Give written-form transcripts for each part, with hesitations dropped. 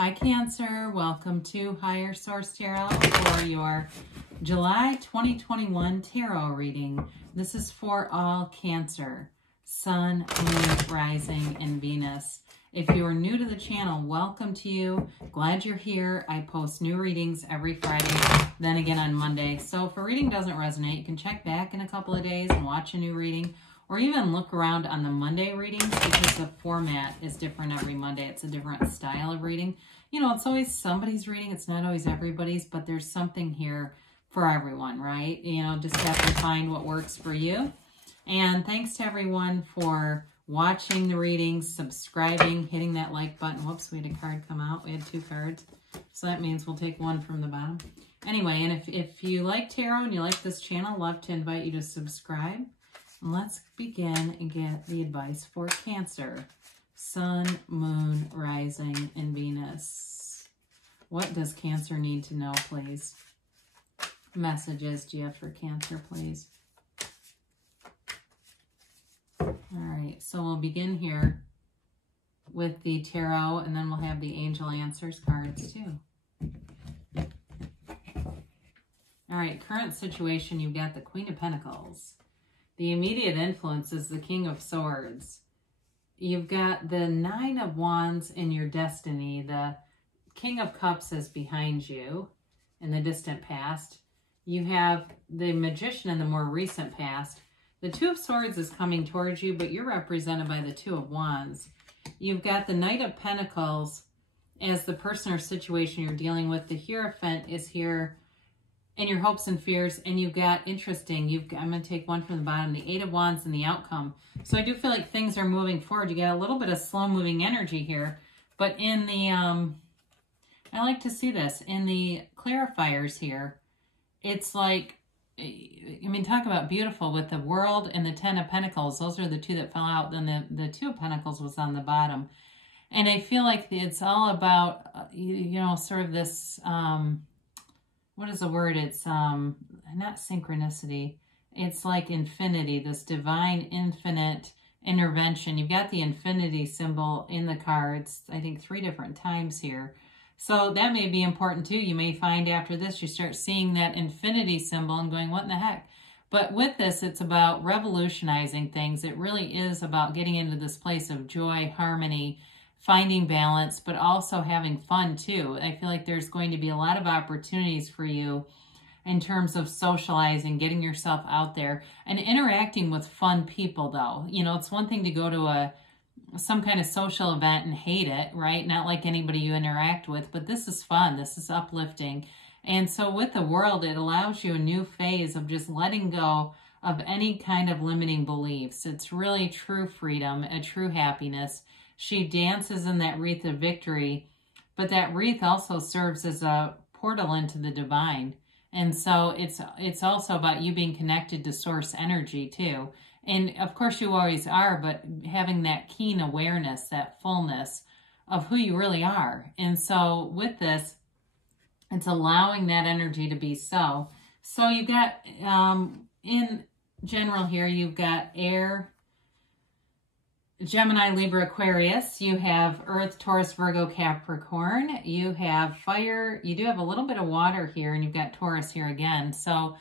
Hi Cancer, welcome to Higher Source Tarot for your July 2021 tarot reading. This is for all Cancer, Sun, Moon, Rising, and Venus. If you are new to the channel, welcome to you. Glad you're here. I post new readings every Friday, then again on Monday. So if a reading doesn't resonate, you can check back in a couple of days and watch a new reading, or even look around on the Monday readings because the format is different every Monday. It's a different style of reading. You know, it's always somebody's reading. It's not always everybody's, but there's something here for everyone, right? You know, just have to find what works for you. And thanks to everyone for watching the readings, subscribing, hitting that like button. Whoops, we had a card come out. We had two cards. So that means we'll take one from the bottom. Anyway, and if you like tarot and you like this channel, love to invite you to subscribe. And let's begin and get the advice for Cancer. Sun, Moon, Rising, and Venus. What does Cancer need to know, please? Messages do you have for Cancer, please? All right, so we'll begin here with the tarot, and then we'll have the angel answers cards too. All right, current situation, you've got the Queen of Pentacles. The immediate influence is the King of Swords. You've got the Nine of Wands in your destiny. The King of Cups is behind you in the distant past. You have the Magician in the more recent past. The Two of Swords is coming towards you, but you're represented by the Two of Wands. You've got the Knight of Pentacles as the person or situation you're dealing with. The Hierophant is here in your hopes and fears, and you've got, interesting, I'm going to take one from the bottom, the Eight of Wands and the outcome. So I do feel like things are moving forward. You got a little bit of slow-moving energy here, but in the, I like to see this, in the clarifiers here, it's like, I mean, talk about beautiful with the World and the Ten of Pentacles. Those are the two that fell out. Then the Two of Pentacles was on the bottom. And I feel like it's all about, you know, sort of this, what is the word? It's not synchronicity. It's like infinity, this divine infinite intervention. You've got the infinity symbol in the cards, I think 3 different times here. So that may be important too. You may find after this, you start seeing that infinity symbol and going, what in the heck? But with this, it's about revolutionizing things. It really is about getting into this place of joy, harmony, finding balance, but also having fun too. I feel like there's going to be a lot of opportunities for you in terms of socializing, getting yourself out there, and interacting with fun people though. You know, it's one thing to go to some kind of social event and hate it, right? Not like anybody you interact with, but this is fun. This is uplifting. And so with the World, it allows you a new phase of just letting go of any kind of limiting beliefs. It's really true freedom, a true happiness. She dances in that wreath of victory, but that wreath also serves as a portal into the divine. And so it's also about you being connected to source energy too. And of course you always are, but having that keen awareness, that fullness of who you really are. And so with this, it's allowing that energy to be so. So you've got, in general here, you've got air, Gemini, Libra, Aquarius. You have Earth, Taurus, Virgo, Capricorn. You have fire. You do have a little bit of water here, and you've got Taurus here again. So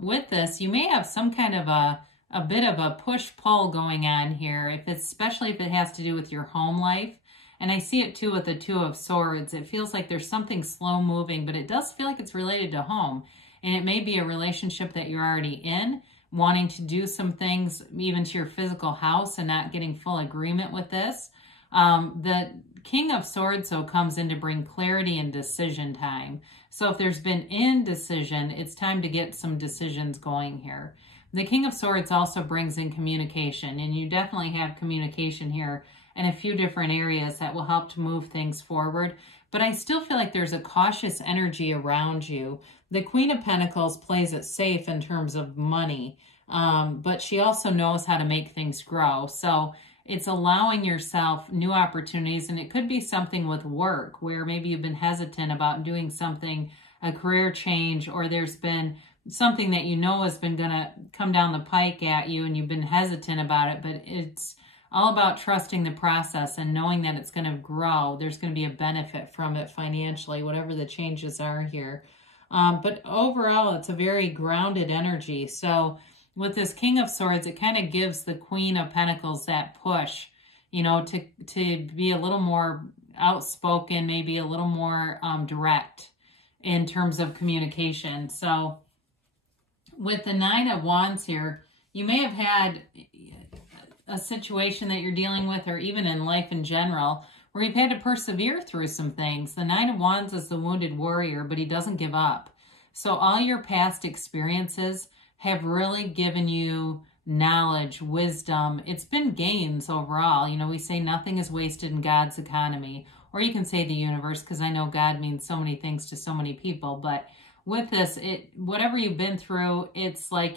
with this, you may have some kind of a bit of a push-pull going on here, especially if it has to do with your home life. And I see it too with the Two of Swords. It feels like there's something slow-moving, but it does feel like it's related to home. And it may be a relationship that you're already in, wanting to do some things even to your physical house and not getting full agreement with this. The King of Swords, though, comes in to bring clarity and decision time. So if there's been indecision, it's time to get some decisions going here. The King of Swords also brings in communication, and you definitely have communication here in a few different areas that will help to move things forward. But I still feel like there's a cautious energy around you. The Queen of Pentacles plays it safe in terms of money, but she also knows how to make things grow. So it's allowing yourself new opportunities, and it could be something with work where maybe you've been hesitant about doing something, a career change, or there's been something that you know has been going to come down the pike at you and you've been hesitant about it, but it's all about trusting the process and knowing that it's going to grow. There's going to be a benefit from it financially, whatever the changes are here. But overall, it's a very grounded energy. So with this King of Swords, it kind of gives the Queen of Pentacles that push, you know, to be a little more outspoken, maybe a little more direct in terms of communication. So with the Nine of Wands here, you may have had a situation that you're dealing with, or even in life in general, where you've had to persevere through some things. The Nine of Wands is the wounded warrior, but he doesn't give up. So all your past experiences have really given you knowledge, wisdom. It's been gains overall. You know, we say nothing is wasted in God's economy, or you can say the universe, because I know God means so many things to so many people. But with this, whatever you've been through, it's like,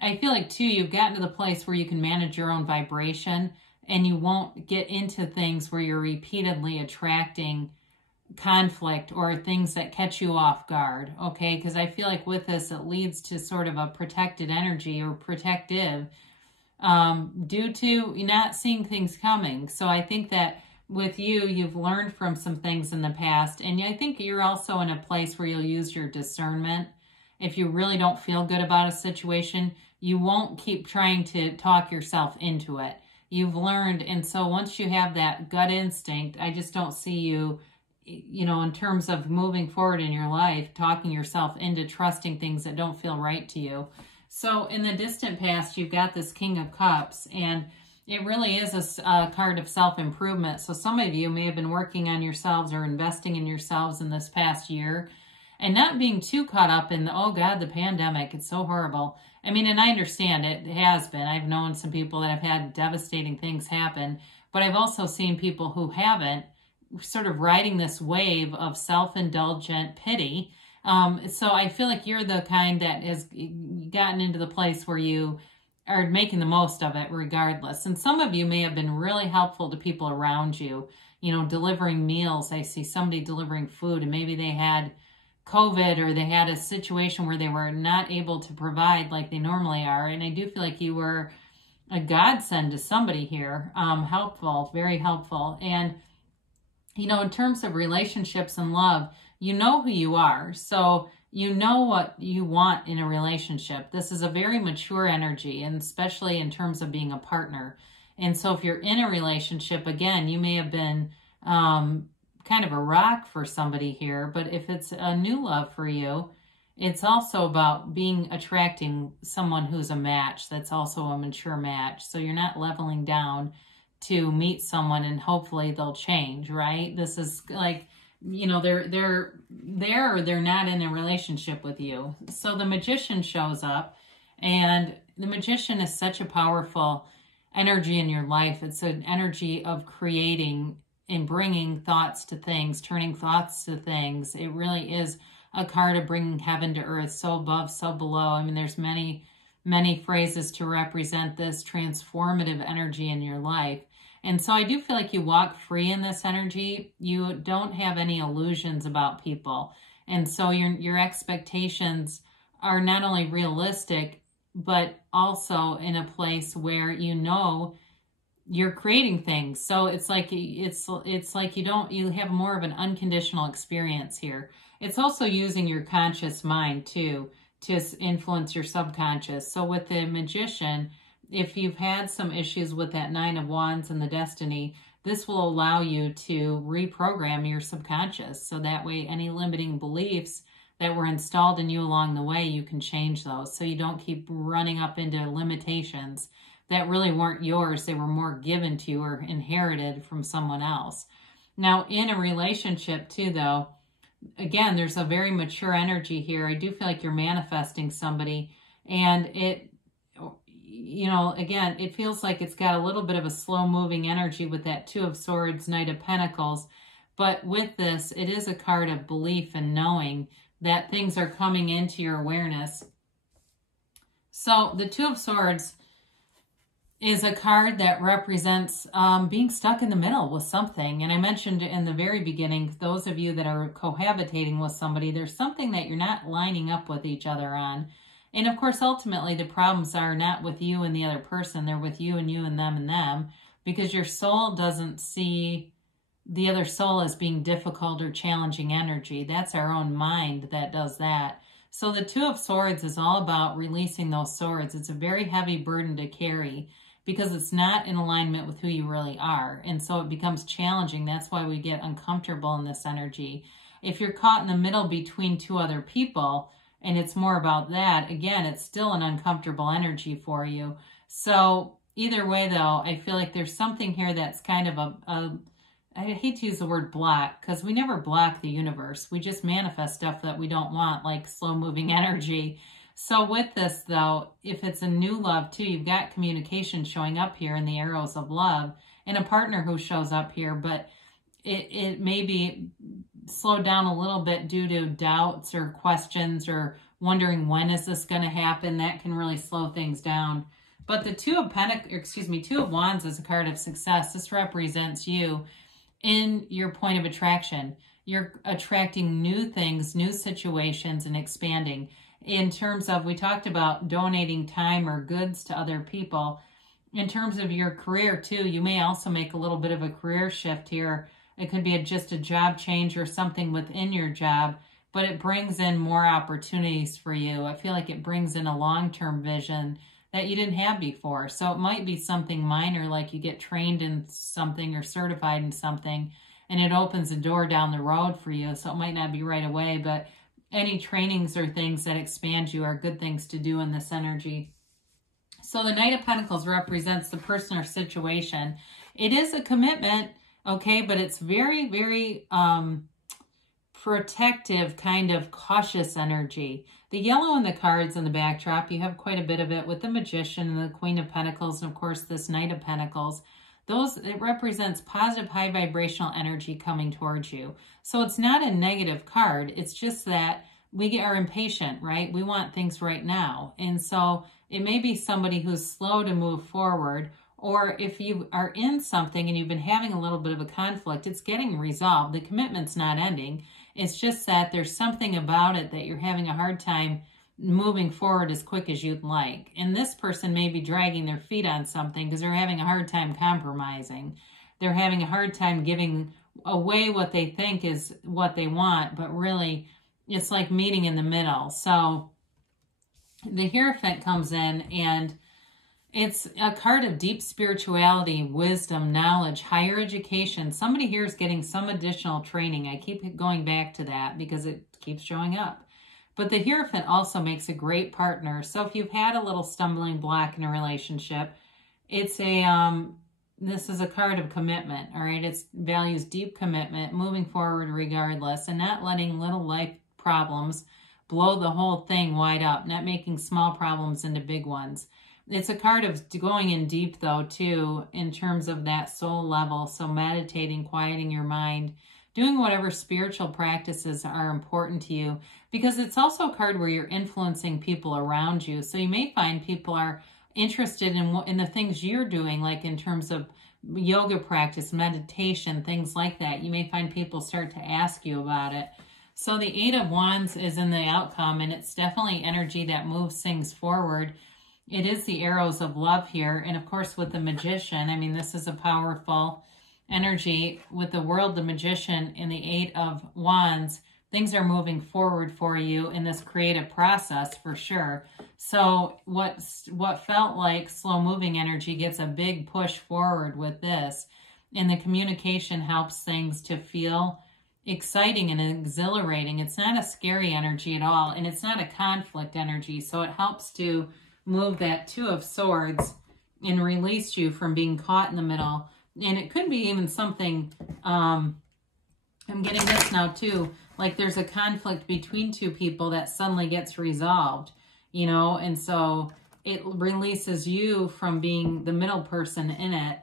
I feel like too, you've gotten to the place where you can manage your own vibration, and you won't get into things where you're repeatedly attracting conflict or things that catch you off guard, okay? Because I feel like with this, it leads to sort of a protected energy, or protective, due to not seeing things coming. So I think that with you, you've learned from some things in the past, and I think you're also in a place where you'll use your discernment. If you really don't feel good about a situation, you won't keep trying to talk yourself into it. You've learned, and so once you have that gut instinct, I just don't see you, you know, in terms of moving forward in your life, talking yourself into trusting things that don't feel right to you. So in the distant past, you've got this King of Cups, and it really is a card of self-improvement. So some of you may have been working on yourselves or investing in yourselves in this past year, and not being too caught up in oh God, the pandemic, it's so horrible. I mean, and I understand it has been. I've known some people that have had devastating things happen, but I've also seen people who haven't, sort of riding this wave of self-indulgent pity. So I feel like you're the kind that has gotten into the place where you are making the most of it regardless. And some of you may have been really helpful to people around you, you know, delivering meals. I see somebody delivering food, and maybe they had COVID, or they had a situation where they were not able to provide like they normally are. And I do feel like you were a godsend to somebody here, helpful, very helpful. And, you know, in terms of relationships and love, you know who you are. So you know what you want in a relationship. This is a very mature energy, and especially in terms of being a partner. And so if you're in a relationship, again, you may have been kind of a rock for somebody here, but if it's a new love for you, it's also about attracting someone who's a match, that's also a mature match. So you're not leveling down to meet someone and hopefully they'll change, right? This is like, you know, they're there or they're not in a relationship with you. So the Magician shows up, and the Magician is such a powerful energy in your life. It's an energy of creating and bringing thoughts to things, turning thoughts to things. It really is a card of bringing heaven to earth, so above, so below. I mean, there's many, many phrases to represent this transformative energy in your life. And so I do feel like you walk free in this energy. You don't have any illusions about people. And so your expectations are not only realistic, but also in a place where you know you're creating things. So it's like you have more of an unconditional experience here. It's also using your conscious mind too to influence your subconscious. So with the Magician, if you've had some issues with that Nine of Wands and the Destiny, this will allow you to reprogram your subconscious. So that way, any limiting beliefs that were installed in you along the way, you can change those. So you don't keep running up into limitations that really weren't yours. They were more given to you or inherited from someone else. Now, in a relationship too, though, again, there's a very mature energy here. I do feel like you're manifesting somebody, and it, you know, again, it feels like it's got a little bit of a slow-moving energy with that Two of Swords, Knight of Pentacles. But with this, it is a card of belief and knowing that things are coming into your awareness. So the Two of Swords is a card that represents being stuck in the middle with something. And I mentioned in the very beginning, those of you that are cohabitating with somebody, there's something that you're not lining up with each other on. And of course, ultimately, the problems are not with you and the other person. They're with you and them and them. because your soul doesn't see the other soul as being difficult or challenging energy. That's our own mind that does that. So the Two of Swords is all about releasing those swords. It's a very heavy burden to carry because it's not in alignment with who you really are. And so it becomes challenging. That's why we get uncomfortable in this energy. If you're caught in the middle between two other people and it's more about that, again, it's still an uncomfortable energy for you. So either way, though, I feel like there's something here that's kind of I hate to use the word block, because we never block the universe. We just manifest stuff that we don't want, like slow-moving energy. So with this, though, if it's a new love, too, you've got communication showing up here in the arrows of love and a partner who shows up here, but it may be slowed down a little bit due to doubts or questions or wondering when is this going to happen. That can really slow things down. But the Two of Wands is a card of success. This represents you in your point of attraction. You're attracting new things, new situations, and expanding. In terms of, we talked about donating time or goods to other people. In terms of your career too, you may also make a little bit of a career shift here. It could be just a job change or something within your job, but it brings in more opportunities for you. I feel like it brings in a long-term vision that you didn't have before. So it might be something minor, like you get trained in something or certified in something, and it opens a door down the road for you. So it might not be right away, but any trainings or things that expand you are good things to do in this energy. So the Knight of Pentacles represents the person or situation. It is a commitment, okay, but it's very, very protective, kind of cautious energy. The yellow in the cards in the backdrop, you have quite a bit of it with the Magician and the Queen of Pentacles, and of course this Knight of Pentacles. It represents positive, high vibrational energy coming towards you. So it's not a negative card. It's just that we are impatient, right? We want things right now. And so it may be somebody who's slow to move forward, or if you are in something and you've been having a little bit of a conflict, it's getting resolved. The commitment's not ending. It's just that there's something about it that you're having a hard time moving forward as quick as you'd like. And this person may be dragging their feet on something because they're having a hard time compromising. They're having a hard time giving away what they think is what they want, but really it's like meeting in the middle. So the Hierophant comes in, and it's a card of deep spirituality, wisdom, knowledge, higher education. Somebody here is getting some additional training. I keep going back to that because it keeps showing up. But the Hierophant also makes a great partner. So if you've had a little stumbling block in a relationship, it's this is a card of commitment, all right? It values deep commitment, moving forward regardless, and not letting little life problems blow the whole thing wide up, not making small problems into big ones. It's a card of going in deep, though, too, in terms of that soul level. So meditating, quieting your mind, doing whatever spiritual practices are important to you, because it's also a card where you're influencing people around you. So you may find people are interested in the things you're doing, like in terms of yoga practice, meditation, things like that. You may find people start to ask you about it. So the Eight of Wands is in the outcome, and it's definitely energy that moves things forward. It is the arrows of love here. And of course, with the Magician, I mean, this is a powerful energy. With the World, the Magician, and the Eight of Wands, things are moving forward for you in this creative process for sure. So what felt like slow moving energy gets a big push forward with this. And the communication helps things to feel exciting and exhilarating. It's not a scary energy at all. And it's not a conflict energy. So it helps to move that Two of Swords and release you from being caught in the middle. And it could be even something, I'm getting this now too, like there's a conflict between two people that suddenly gets resolved, you know, and so it releases you from being the middle person in it.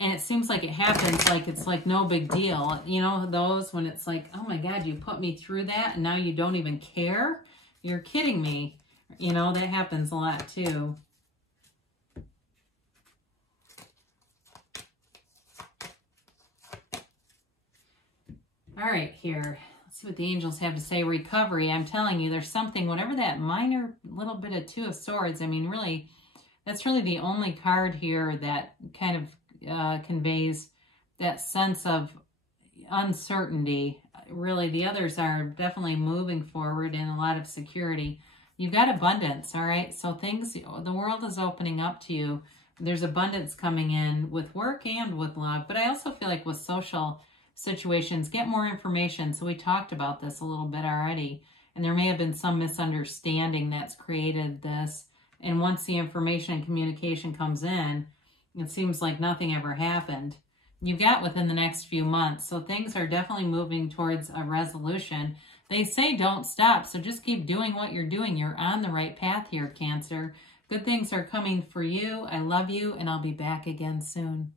And it seems like it happens like it's like no big deal. You know, those when it's like, oh my God, you put me through that and now you don't even care? You're kidding me. You know, that happens a lot too. All right, here. Let's see what the angels have to say. Recovery. I'm telling you, there's something, whatever that minor little bit of Two of Swords, I mean, really, that's really the only card here that kind of conveys that sense of uncertainty. Really, the others are definitely moving forward in a lot of security. You've got abundance, all right? So things, the world is opening up to you. There's abundance coming in with work and with love. But I also feel like with social situations, get more information. So we talked about this a little bit already. And there may have been some misunderstanding that's created this. And once the information and communication comes in, it seems like nothing ever happened. You've got within the next few months. So things are definitely moving towards a resolution. They say don't stop, so just keep doing what you're doing. You're on the right path here, Cancer. Good things are coming for you. I love you, and I'll be back again soon.